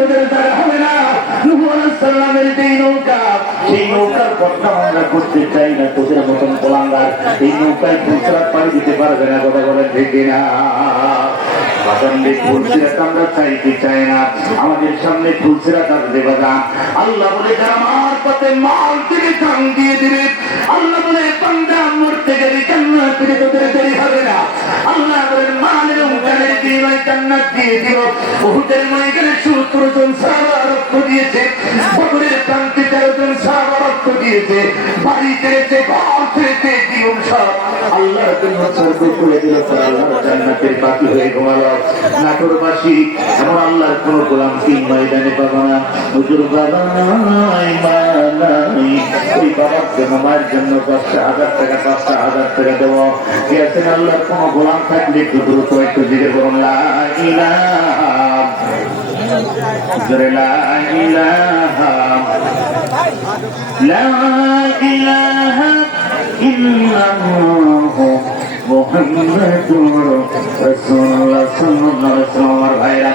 তোদের দ্বারা হবে না। নুহু আলাইহিস যেই নৌকা, সেই নৌকার বদনাম আমরা করতে চাই না, তোদের মতন গোলাঙ্গার এই নৌকায় ফুলসরাত পানি দিতে পারবে না কথা বলেন ঠিক না। আমরা চাইতে চাই না। আমাদের সামনে ফুলসিরাত আর দেবে আল্লাহ বলে, যারা আমার পথে মাল থেকে কান দিয়ে দিবে, আল্লাহ বলে পান্ডা মরতে গেলে জান্নাত থেকে তোদের দেরি হবে না। জান্নাত দিয়ে দিল। বহুদের ময়দানে সত্তর জন সাহাবা রক্ত দিয়েছে। বদরের প্রান্তে তেরো জন সাহাবা রক্ত দিয়েছে। বাড়ি ছেড়েছে ঘর ছেড়েছে জীবন সব আল্লাহর জন্য স্বর্গ করে দিল, তারা আল্লাহর জান্নাতের বাকি হয়ে ঘুমালো। নাটোরবাসী, এমন আল্লাহর কোন গোলাম কি ময়দানে পাবো না? হুজুর বাবা ওই ভাইরা।